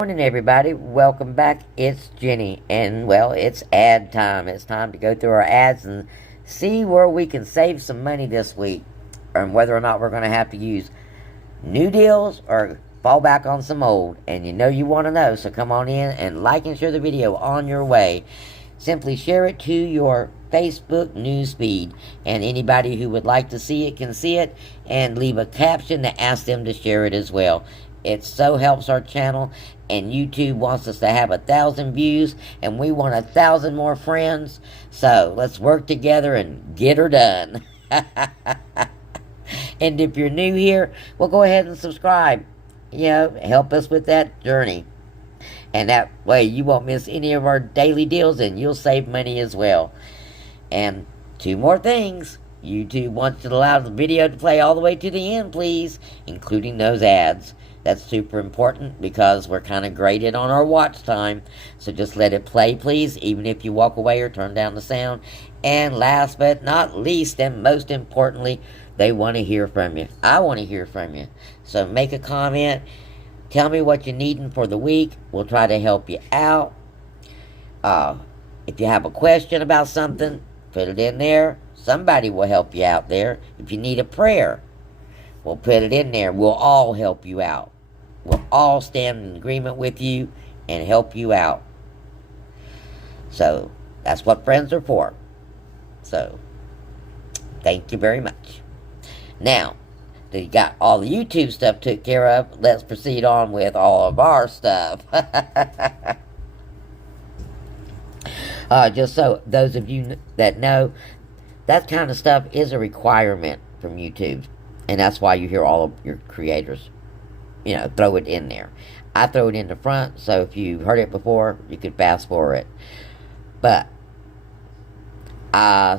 Morning, everybody. Welcome back. It's Jenny, and well, it's ad time. It's time to go through our ads and see where we can save some money this week, and whether or not we're going to have to use new deals or fall back on some old. And you want to know, so come on in and like and share the video on your way. Simply share it to your Facebook news feed, and anybody who would like to see it can see it, and leave a caption to ask them to share it as well. It so helps our channel, and YouTube wants us to have 1,000 views, and we want 1,000 more friends. So let's work together and get her done. And if you're new here, well, go ahead and subscribe. Help us with that journey. And that way you won't miss any of our daily deals, and you'll save money as well. And two more things. YouTube wants to allow the video to play all the way to the end, please, including those ads. That's super important because we're kind of graded on our watch time. So just let it play, please, even if you walk away or turn down the sound. And last but not least, and most importantly, they want to hear from you. I want to hear from you. So make a comment. Tell me what you're needing for the week. We'll try to help you out. If you have a question about something, put it in there. Somebody will help you out there. If you need a prayer, we'll put it in there. We'll all help you out. We'll all stand in agreement with you and help you out. So, that's what friends are for. So, thank you very much. Now, that you got all the YouTube stuff took care of, let's proceed on with all of our stuff. Just so those of you that know, that kind of stuff is a requirement from YouTube. And that's why you hear all of your creators, throw it in there. I throw it in the front, so if you heard it before, you could fast forward it. But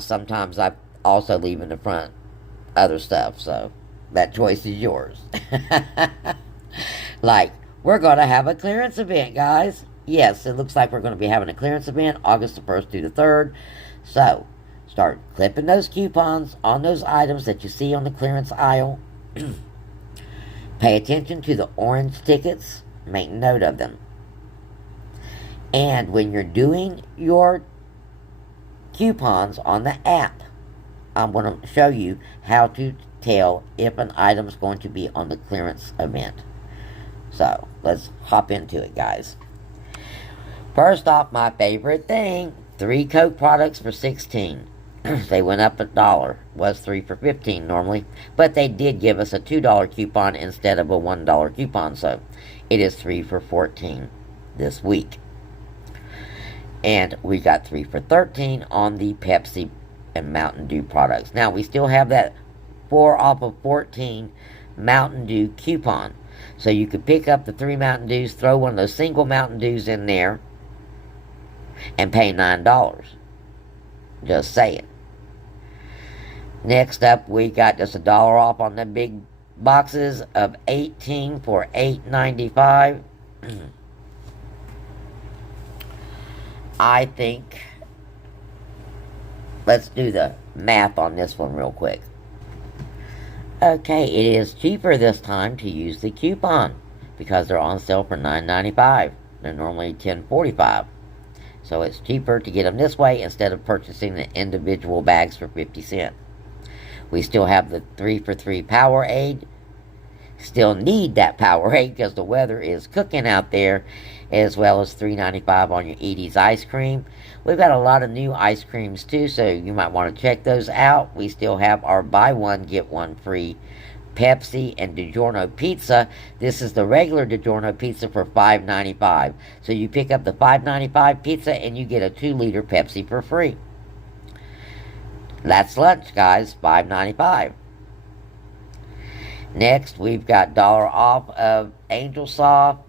sometimes I also leave in the front other stuff, so that choice is yours. Like, we're going to have a clearance event, guys. Yes, it looks like we're going to be having a clearance event August the 1st through the 3rd. So, start clipping those coupons on those items that you see on the clearance aisle. Pay attention to the orange tickets. Make note of them. And when you're doing your coupons on the app, I'm going to show you how to tell if an item's going to be on the clearance event. So, let's hop into it, guys. First off, my favorite thing, 3 Coke products for $16. They went up $1. Was 3 for $15 normally, but they did give us a $2 coupon instead of a $1 coupon, so it is 3 for $14 this week. And we got 3 for $13 on the Pepsi and Mountain Dew products. Now, we still have that 4 off of 14 Mountain Dew coupon. So you could pick up the 3 Mountain Dews, throw one of those single Mountain Dews in there, and pay $9. Just saying. Next up, we got just $1 off on the big boxes of 18 for $8.95. I think, let's do the math on this one real quick. Okay, it is cheaper this time to use the coupon because they're on sale for $9.95. They're normally $10.45. So it's cheaper to get them this way instead of purchasing the individual bags for 50 cents. We still have the 3 for $3 Powerade. Still need that Powerade because the weather is cooking out there, as well as $3.95 on your Edie's ice cream. We've got a lot of new ice creams too, so you might want to check those out. We still have our buy one, get one free Pepsi and DiGiorno pizza. This is the regular DiGiorno pizza for $5.95. So you pick up the $5.95 pizza and you get a 2-liter Pepsi for free. That's lunch, guys. $5.95. Next, we've got $1 off of Angel Soft.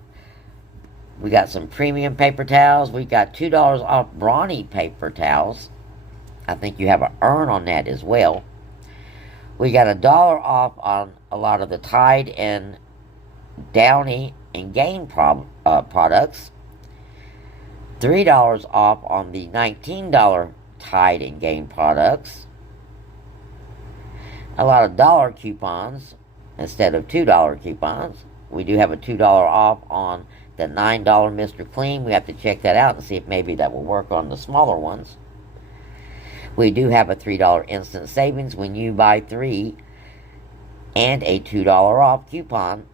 We got some premium paper towels. We got $2 off Brawny paper towels. I think you have an earn on that as well. We got $1 off on a lot of the Tide and Downy and Gain products. $3 off on the $19 Tide and Gain products. A lot of dollar coupons instead of $2 coupons. We do have a $2 off on the $9 Mr. Clean. We have to check that out and see if maybe that will work on the smaller ones. We do have a $3 instant savings when you buy 3 and a $2 off coupon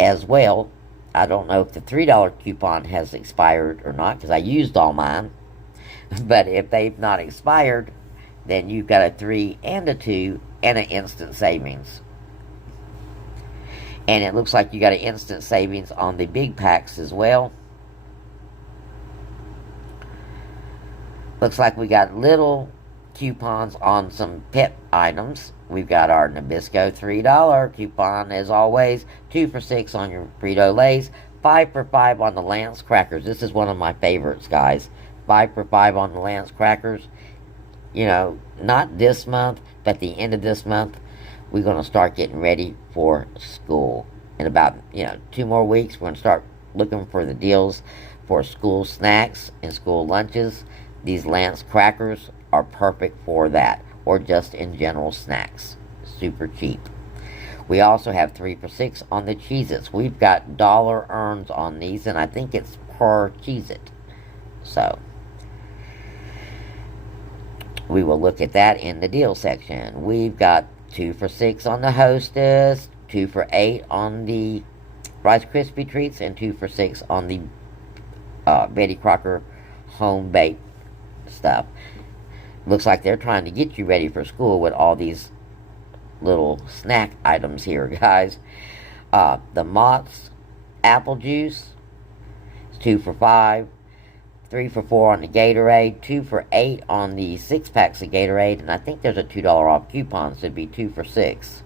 as well. I don't know if the $3 coupon has expired or not because I used all mine. But if they've not expired, then you've got a 3 and a 2 and an instant savings. And it looks like you got an instant savings on the big packs as well. Looks like we got little coupons on some pet items. We've got our Nabisco $3 coupon as always. 2 for $6 on your Frito-Lays. 5 for $5 on the Lance crackers. This is one of my favorites, guys. 5 for $5 on the Lance crackers. You know, not this month, but at the end of this month, we're going to start getting ready for school. In about, 2 more weeks, we're going to start looking for the deals for school snacks and school lunches. These Lance crackers are perfect for that, or just in general snacks. Super cheap. We also have 3 for $6 on the Cheez-Its. We've got dollar earns on these, and I think it's per Cheez-It. So, we will look at that in the deal section. We've got 2 for $6 on the Hostess, 2 for $8 on the Rice Krispie Treats, and 2 for $6 on the Betty Crocker home baked stuff. Looks like they're trying to get you ready for school with all these little snack items here, guys. The Mott's apple juice is 2 for $5. 3 for $4 on the Gatorade, 2 for $8 on the 6-packs of Gatorade, and I think there's a $2 off coupon, so it'd be 2 for $6.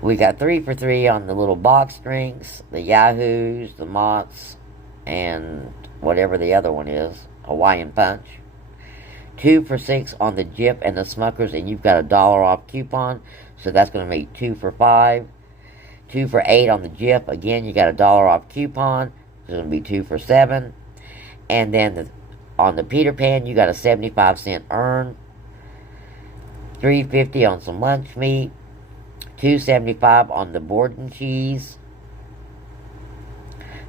We got 3 for $3 on the little box drinks, the Yahoos, the Mott's, and whatever the other one is, Hawaiian Punch. 2 for $6 on the Jif and the Smuckers, and you've got a $1 off coupon, so that's going to make 2 for $5. 2 for $8 on the Jif, again, you got a $1 off coupon. It's going to be 2 for $7. And then on the Peter Pan, you got a 75-cent earn. $3.50 on some lunch meat. $2.75 on the Borden cheese.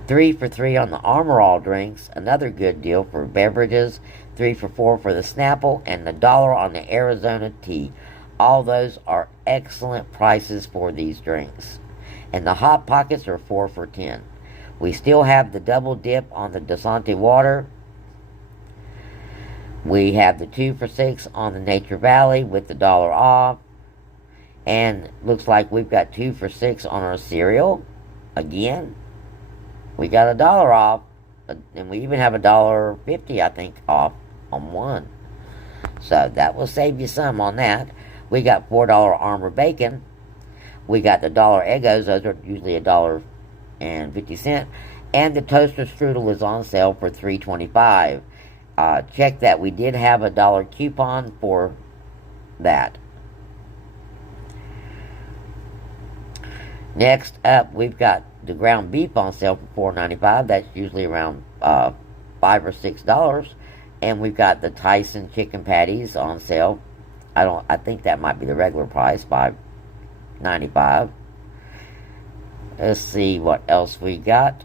3 for $3 on the Armor All drinks. Another good deal for beverages. 3 for $4 for the Snapple. And the $1 on the Arizona tea. All those are excellent prices for these drinks. And the Hot Pockets are 4 for $10. We still have the double dip on the Dasante water. We have the 2 for $6 on the Nature Valley with the $1 off. And looks like we've got 2 for $6 on our cereal. Again, we got a $1 off. And we even have a $1.50, I think, off on one. So that will save you some on that. We got $4 Armor Bacon. We got the $1 Eggos. Those are usually $1.50. And the Toaster Strudel is on sale for $3.25. Check that. We did have a $1 coupon for that. Next up, we've got the ground beef on sale for $4.95. That's usually around $5 or $6. And we've got the Tyson chicken patties on sale. I think that might be the regular price, $5.95. Let's see what else we got.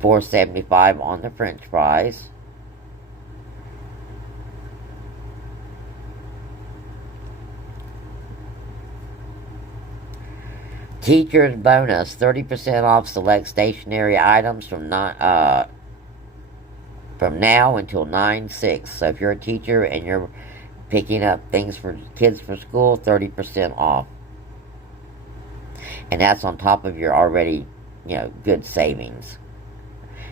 $4.75 on the French fries. Teacher's bonus, 30% off select stationery items from now until 9/6. So if you're a teacher and you're picking up things for kids for school, 30% off. And that's on top of your already, good savings.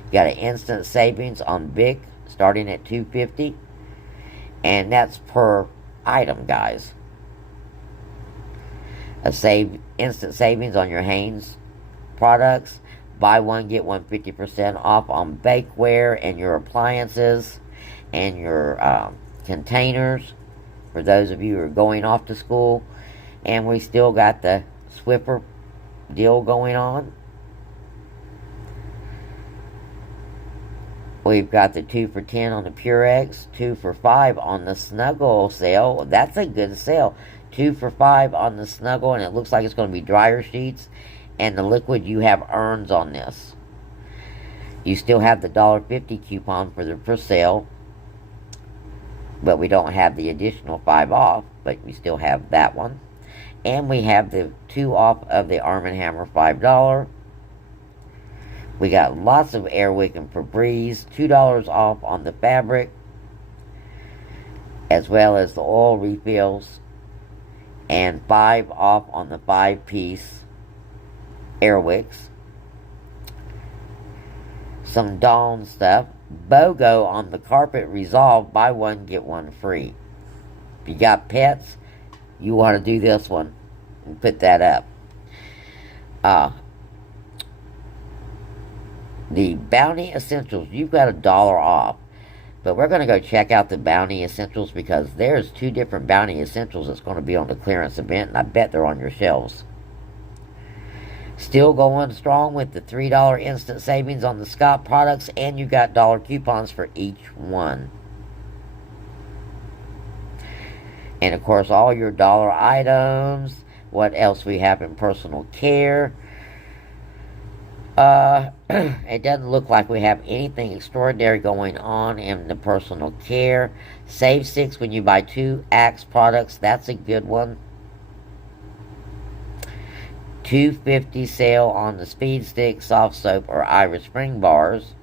You got an instant savings on Bic starting at $2.50. And that's per item, guys. Instant savings on your Hanes products. Buy one, get one 50% off on bakeware and your appliances and your containers for those of you who are going off to school. And we still got the Swiffer deal going on. We've got the 2 for $10 on the Purex, 2 for $5 on the Snuggle sale. That's a good sale. 2 for $5 on the Snuggle, and it looks like it's going to be dryer sheets. And the liquid, you have urns on this. You still have the $1.50 coupon for sale, but we don't have the additional 5 off, but we still have that one. And we have the 2 off of the Arm & Hammer $5. We got lots of Airwick and Febreze, $2 off on the fabric, as well as the oil refills, and 5 off on the 5-piece Airwicks. Some Dawn stuff. BOGO on the Carpet Resolve, buy one, get one free. If you got pets, you want to do this one and put that up. The Bounty Essentials, you've got $1 off. But we're going to go check out the Bounty Essentials, because there's 2 different Bounty Essentials that's going to be on the clearance event, and I bet they're on your shelves. Still going strong with the $3 instant savings on the Scott products, and you got dollar coupons for each one. And of course, all your dollar items. What else we have in personal care? It doesn't look like we have anything extraordinary going on in the personal care. Save 6 when you buy 2 Axe products. That's a good one. $2.50 sale on the Speed Stick, Soft Soap, or Irish Spring bars.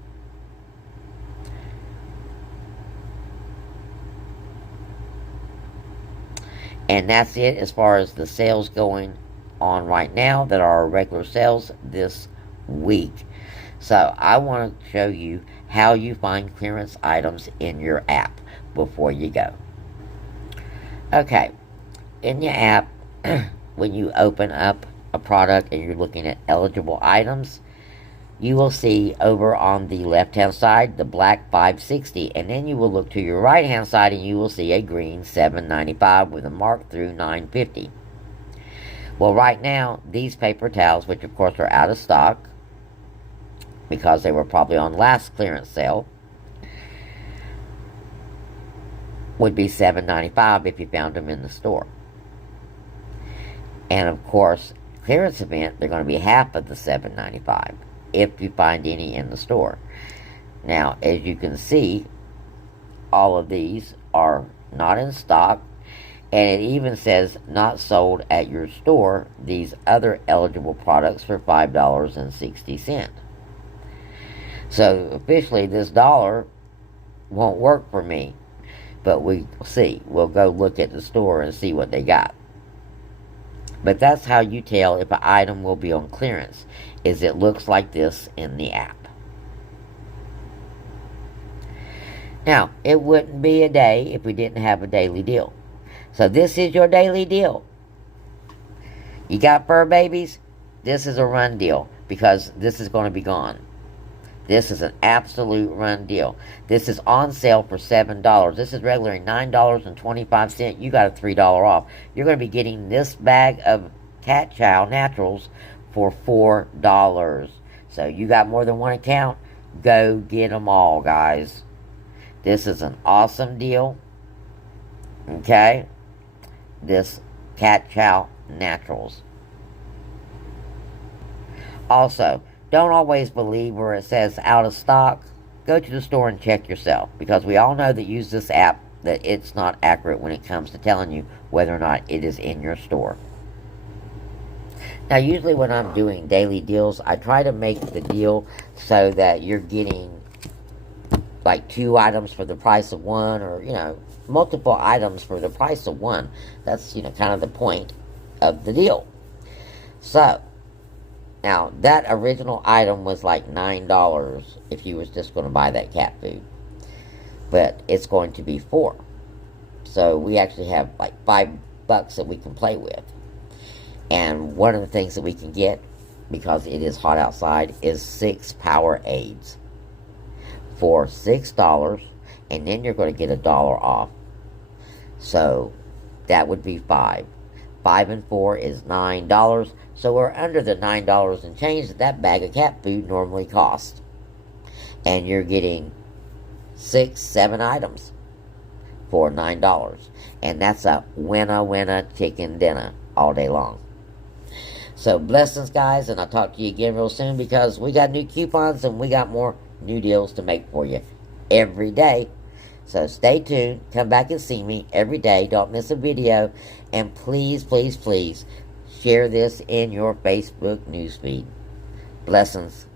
And that's it as far as the sales going on right now that are our regular sales this week. So I want to show you how you find clearance items in your app before you go. Okay, in your app, when you open up a product and you're looking at eligible items, you will see over on the left hand side the black $5.60, and then you will look to your right hand side and you will see a green $7.95 with a mark through $9.50. Well, right now these paper towels, which of course are out of stock because they were probably on last clearance sale, would be $7.95 if you found them in the store. And of course, clearance event, they're going to be half of the $7.95 if you find any in the store. Now, as you can see, all of these are not in stock, and it even says not sold at your store, these other eligible products for $5.60. So officially this dollar won't work for me, but we'll see. We'll go look at the store and see what they got. But that's how you tell if an item will be on clearance, is it looks like this in the app. Now, it wouldn't be a day if we didn't have a daily deal. So this is your daily deal. You got fur babies? This is a run deal, because this is going to be gone. This is an absolute run deal. This is on sale for $7. This is regularly $9.25. You got a $3 off. You're going to be getting this bag of Cat Chow Naturals for $4. So you got more than one account, go get them all, guys. This is an awesome deal. Okay? This Cat Chow Naturals. Also, don't always believe where it says out of stock. Go to the store and check yourself, because we all know that use this app that it's not accurate when it comes to telling you whether or not it is in your store. Now, usually when I'm doing daily deals, I try to make the deal so that you're getting like 2 items for the price of 1, or, multiple items for the price of 1. That's, kind of the point of the deal. So, now, that original item was like $9 if you was just going to buy that cat food. But it's going to be $4. So we actually have like $5 that we can play with. And one of the things that we can get, because it is hot outside, is 6 Powerades for $6. And then you're going to get $1 off. So that would be 5. 5 and 4 is $9. So we're under the $9 and change that bag of cat food normally costs. And you're getting 6, 7 items for $9. And that's a winner chicken dinner all day long. So blessings, guys, and I'll talk to you again real soon because we got new coupons and we got more new deals to make for you every day. So stay tuned. Come back and see me every day. Don't miss a video. And please, please, please share this in your Facebook newsfeed. Blessings.